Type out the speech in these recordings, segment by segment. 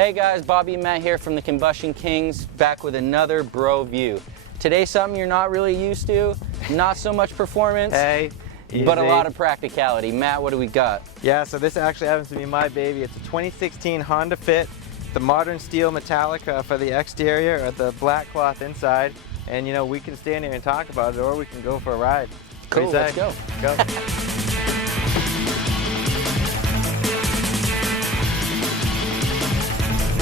Hey guys, Bobby and Matt here from the Combustion Kings, back with another BroView. Today something you're not really used to, not so much performance, but a lot of practicality. Matt, what do we got? Yeah, so this actually happens to be my baby. It's a 2016 Honda Fit, the modern steel metallic for the exterior, or the black cloth inside. And you know, we can stand here and talk about it, or we can go for a ride. Cool, let's go. Go.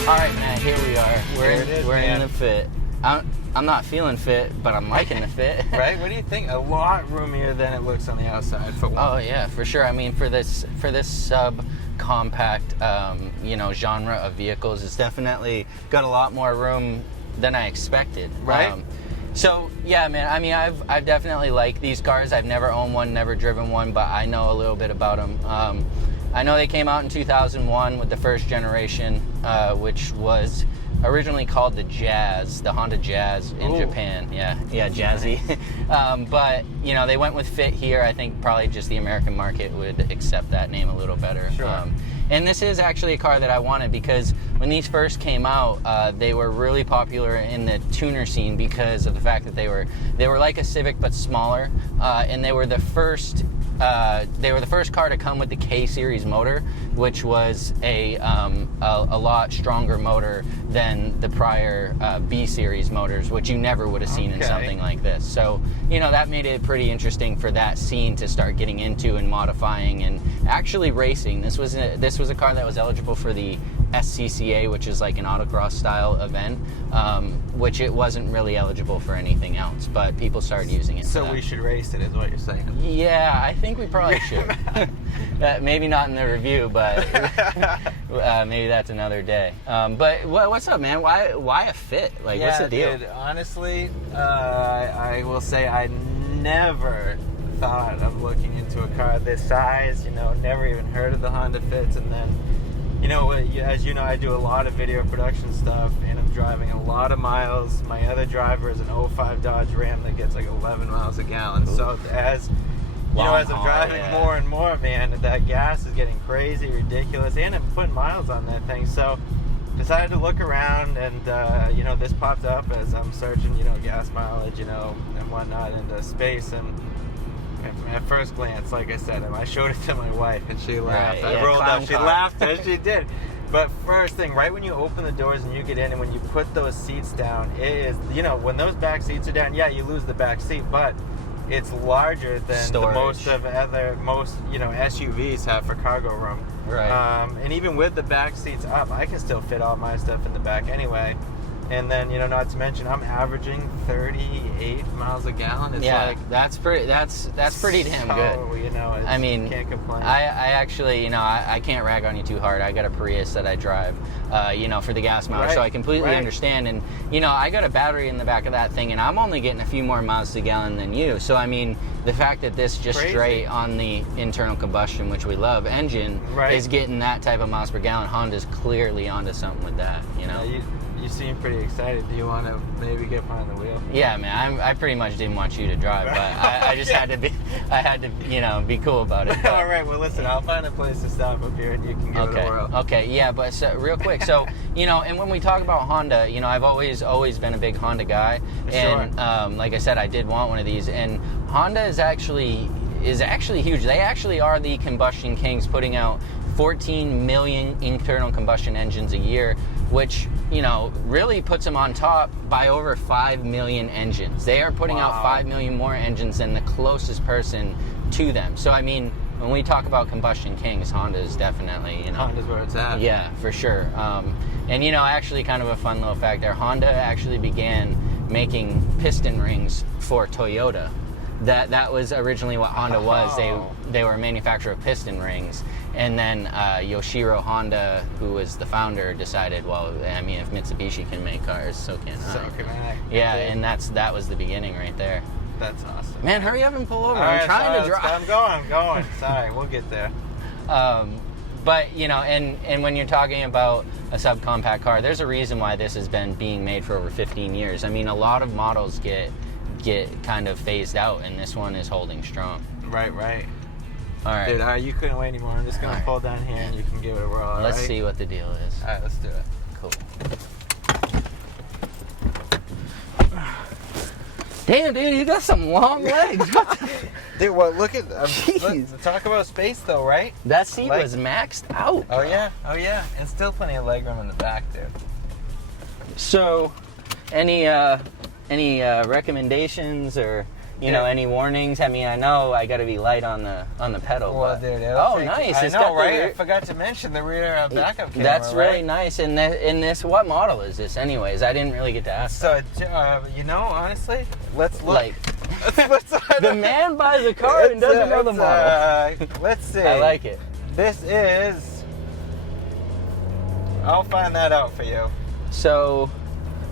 All right, Matt, here we are. We're in the Fit. I'm not feeling fit, but I'm liking the Fit. Right? What do you think? A lot roomier than it looks on the outside, for one. Oh yeah, for sure. I mean, for this sub-compact, genre of vehicles, it's definitely got a lot more room than I expected. Right. So yeah, man. I mean, I've definitely liked these cars. I've never owned one, never driven one, but I know a little bit about them. I know they came out in 2001 with the first generation, which was originally called the Honda Jazz in Japan. Yeah, jazzy. But you know, they went with Fit here. I think probably just the American market would accept that name a little better. Sure. And this is actually a car that I wanted because when these first came out, they were really popular in the tuner scene because of the fact that they were like a Civic but smaller, and they were the first car to come with the K-Series motor, which was a lot stronger motor than the prior B-Series motors, which you never would have seen in something like this. So, you know, that made it pretty interesting for that scene to start getting into and modifying and actually racing. This was a car that was eligible for the SCCA, which is like an autocross style event, which it wasn't really eligible for anything else, but people started using it. So we should race it, is what you're saying? Yeah, I think we probably should. Maybe not in the review, but maybe that's another day. But what's up, man? Why a Fit? Like, what's the deal? Dude, honestly, I will say I never thought of looking into a car this size. You know, never even heard of the Honda Fits, and then, you know, as you know, I do a lot of video production stuff, and I'm driving a lot of miles. My other driver is an 05 Dodge Ram that gets like 11 miles a gallon. Ooh. So as I'm driving more and more, man, that gas is getting crazy, ridiculous, and I'm putting miles on that thing. So decided to look around, and this popped up as I'm searching, gas mileage, and whatnot into space. And at first glance, like I said, I showed it to my wife, and she laughed. Right, I rolled up, she laughed, and she did. But first thing, right when you open the doors and you get in, and when you put those seats down, it is, when those back seats are down, yeah, you lose the back seat, but it's larger than most SUVs have for cargo room. Right. And even with the back seats up, I can still fit all my stuff in the back anyway. And then, not to mention, I'm averaging 38 miles a gallon. It's that's pretty damn good. I mean, can't complain. I actually, I can't rag on you too hard. I got a Prius that I drive, for the gas mileage, so I completely understand. And, I got a battery in the back of that thing, and I'm only getting a few more miles a gallon than you. So, I mean, the fact that this just straight on the internal combustion, which we love, engine, is getting that type of miles per gallon, Honda's clearly onto something with that, You seem pretty excited. Do you want to maybe get behind the wheel? Yeah, man. I pretty much didn't want you to drive, but I just had to be cool about it. All right. Well, listen, I'll find a place to stop up here, and you can give it a whirl. Okay. Yeah, but real quick. So, and when we talk about Honda, I've always been a big Honda guy, and like I said, I did want one of these, and Honda is actually huge. They actually are the combustion kings, putting out 14 million internal combustion engines a year, which, really puts them on top by over 5 million engines. They are putting out 5 million more engines than the closest person to them. So, I mean, when we talk about combustion kings, Honda is definitely, Honda's where it's at. Yeah, for sure. And, actually kind of a fun little fact there, Honda actually began making piston rings for Toyota. That was originally what Honda was. They were a manufacturer of piston rings, and then Yoshiro Honda, who was the founder, decided, well, I mean, if Mitsubishi can make cars, so can I. So can I. Yeah, and that was the beginning right there. That's awesome. Man, hurry up and pull over. I'm trying to drive. I'm going. Sorry, we'll get there. But, and when you're talking about a subcompact car, there's a reason why this has been being made for over 15 years. I mean, a lot of models get kind of phased out, and this one is holding strong. Right. All right. Dude, you couldn't wait anymore. I'm just going to pull down here, and you can give it a whirl. Let's see what the deal is. All right, let's do it. Cool. Damn, dude, you got some long legs. Dude, well, look at Jeez. talk about space though, right? That seat was maxed out. Oh yeah, and still plenty of leg room in the back, dude. So, any recommendations or you know any warnings? I mean, I know I got to be light on the pedal. Well, but, dude, nice! I It's know, got the right? rear- I forgot to mention the rear backup camera. That's really right? nice. And in this, what model is this? Anyways, I didn't really get to ask. So, you know, honestly, let's look. Like, let's the man buys a car and doesn't know the model. Let's see. I like it. This is. I'll find that out for you. So,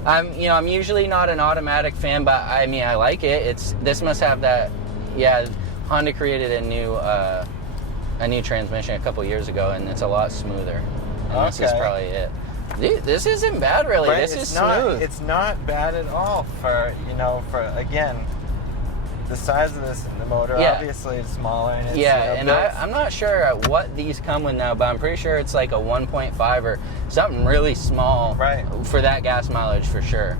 I'm usually not an automatic fan, but I mean, I like it. This must have that. Yeah, Honda created a new transmission a couple years ago, and it's a lot smoother. And this is probably it. Dude, this isn't bad, really. Right? This is smooth. It's not bad at all for again. The size of this the motor, obviously, is smaller. And it's, and I'm not sure what these come with now, but I'm pretty sure it's like a 1.5 or something really small for that gas mileage for sure.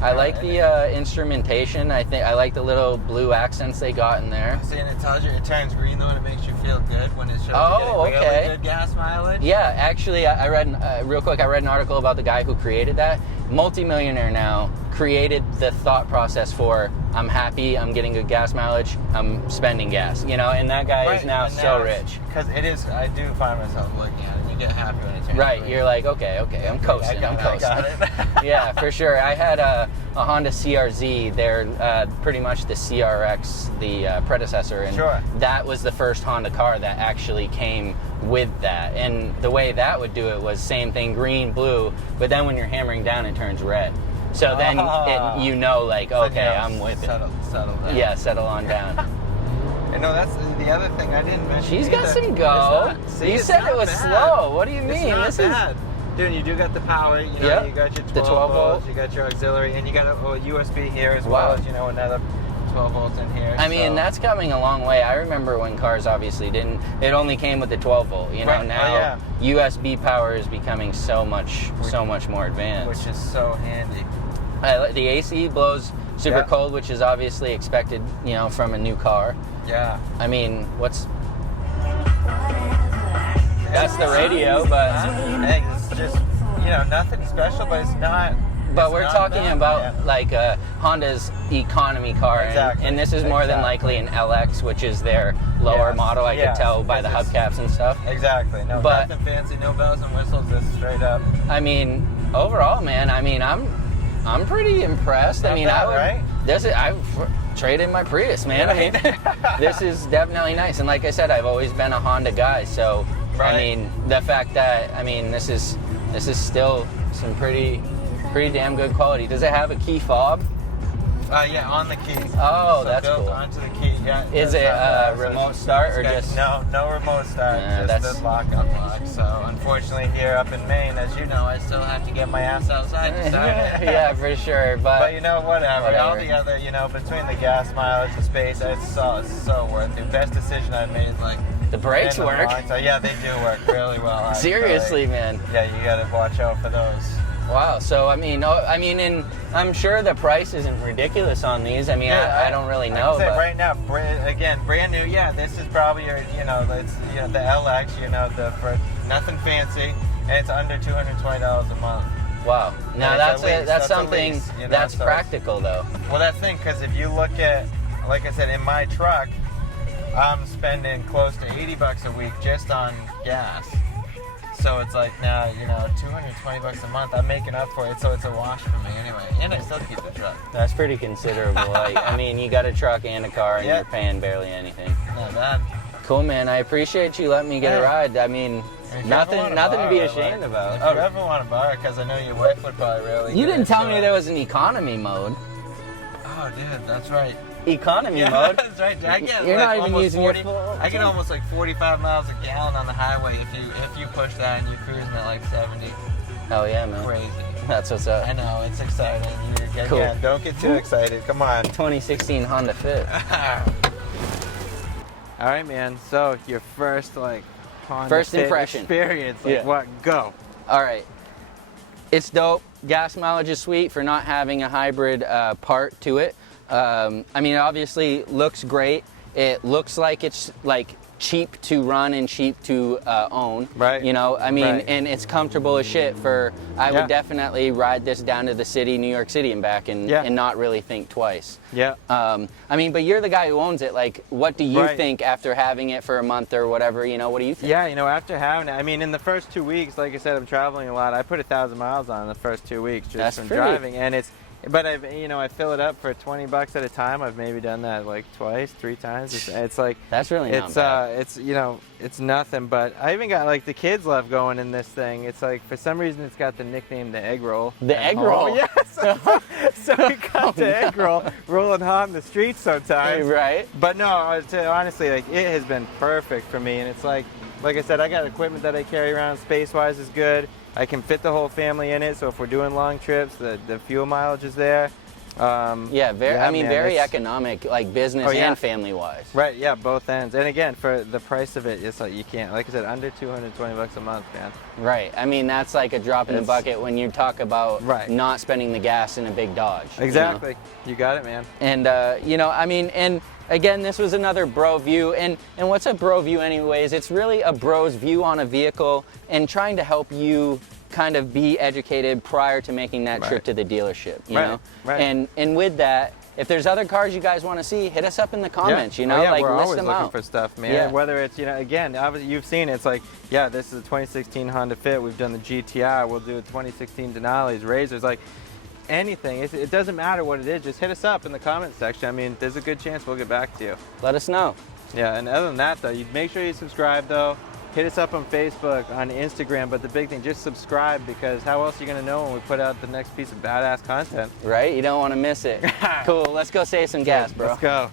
I like the instrumentation. I like the little blue accents they got in there. See, and it tells you it turns green though, and it makes you feel good when it shows you getting really good gas mileage. Yeah, actually, I read real quick. I read an article about the guy who created that. Multi-millionaire now, created the thought process for I'm happy, I'm getting good gas mileage, I'm spending gas, and that guy is now so rich. Because it is, I do find myself looking at it, and you get happy when it turns green. You're like, okay, I'm coasting, I'm coasting. I got it. Yeah, for sure. I had a Honda CRZ. They're pretty much the CRX, the predecessor, and that was the first Honda car that actually came with that. And the way that would do it was same thing, green, blue, but then when you're hammering down, it turns red. So then like, okay, I'm with it. Settle down. Yeah, settle on down. And no, that's the other thing I didn't mention. She's got some go. You said it was slow. What do you mean? It's not bad. Dude, you do got the power. You got your 12 volts. You got your auxiliary, and you got a USB here as well as another 12 volts in here. I mean, that's coming a long way. I remember when cars obviously didn't. It only came with the 12 volt. Now USB power is becoming so much more advanced, which is so handy. The AC blows super cold, which is obviously expected, from a new car. Yeah. I mean, that's the radio, but it's just nothing special, but it's not. But we're talking about like Honda's economy car, and this is more than likely an LX, which is their lower model. I could tell by the hubcaps and stuff. Exactly. No, but nothing fancy, no bells and whistles. Just straight up. I mean, overall, man. I mean, I'm pretty impressed. I traded my Prius, man. I mean, this is definitely nice. And like I said, I've always been a Honda guy, so I mean, the fact that this is still some pretty damn good quality. Does it have a key fob? Yeah, on the key. Oh, so that's built cool. onto the key. Yeah. Is it a remote start or just no remote start? Just the lock unlock. So unfortunately, here up in Maine, as you know, I still have to get my ass outside to start it. Yeah, for sure. But whatever. All the other, between the gas mileage and space, it's so worth it. Best decision I've made. Like the brakes work. So yeah, they do work really well. Seriously, man. Yeah, you got to watch out for those. Wow. So and I'm sure the price isn't ridiculous on these. I mean, I don't really know. But right now, brand new. Yeah, this is probably your, it's the LX. For nothing fancy, and it's under $220 a month. Wow. Now that's something that's so practical though. Well, that's the thing, because if you look at, like I said, in my truck, I'm spending close to $80 a week just on gas. So it's like now, $220 a month. I'm making up for it, so it's a wash for me anyway. And I still keep the truck. That's pretty considerable. You got a truck and a car, and you're paying barely anything. Not bad. Cool, man. I appreciate you letting me get a ride. I mean, nothing to be ashamed about. If you ever want to borrow, because I know your wife would probably really. You didn't tell me there was an economy mode. Oh, dude, that's right. Economy mode. That's right. You're not even using your full. I get almost like 45 miles a gallon on the highway if you push that and you're cruising at like 70. Oh yeah, man. Crazy. That's what's up. I know, it's exciting. Cool. Yeah, don't get too excited. Come on. 2016 Honda Fit. All right, man. So your first Honda first Fit impression experience. What? Go. All right. It's dope. Gas mileage is sweet for not having a hybrid part to it. I mean, it obviously looks great. It looks like it's like cheap to run and cheap to own. Right. You know, I mean, Right. and it's comfortable as shit for, I Yeah. would definitely ride this down to the city, New York City and back and not really think twice. Yeah. I mean, but you're the guy who owns it. Like, what do you Right. think after having it for a month or whatever? You know, what do you think? Yeah, you know, after having it, I mean, in the first 2 weeks, like I said, I'm traveling a lot. I put 1,000 miles on in the first 2 weeks just That's from pretty. driving, and but I fill it up for $20 at a time. I've maybe done that like twice, 3 times. It's like That's really not bad. it's it's nothing. But I even got like the kids love going in this thing. It's like for some reason it's got the nickname the egg roll. The egg roll? Yes. So we got the egg roll rolling hot in the streets sometimes. Right. But no, honestly, like it has been perfect for me, and it's like I said, I got equipment that I carry around. Space-wise is good. I can fit the whole family in it, so if we're doing long trips, the fuel mileage is there. Very economic, like business and family-wise. Right, yeah, both ends. And again, for the price of it, it's like you can't, like I said, under $220 a month, man. Right. I mean, that's like a drop in the bucket when you talk about not spending the gas in a big Dodge. Exactly. You got it, man. And, I mean, and again, this was another BroView. And what's a BroView anyways? It's really a bro's view on a vehicle and trying to help you kind of be educated prior to making that trip to the dealership, you know? Right. And with that, if there's other cars you guys want to see, hit us up in the comments, you know? Like we're list always them looking out. for stuff, man. Yeah. Whether it's, again, obviously you've seen it. It's like, yeah, this is a 2016 Honda Fit. We've done the GTI. We'll do a 2016 Denali's, Razors, like anything. It doesn't matter what it is. Just hit us up in the comment section. I mean, there's a good chance we'll get back to you. Let us know. Yeah, and other than that, though, you make sure you subscribe, though. Hit us up on Facebook, on Instagram, but the big thing, just subscribe, because how else are you going to know when we put out the next piece of badass content? Right? You don't want to miss it. Cool. Let's go save some gas, bro. Let's go.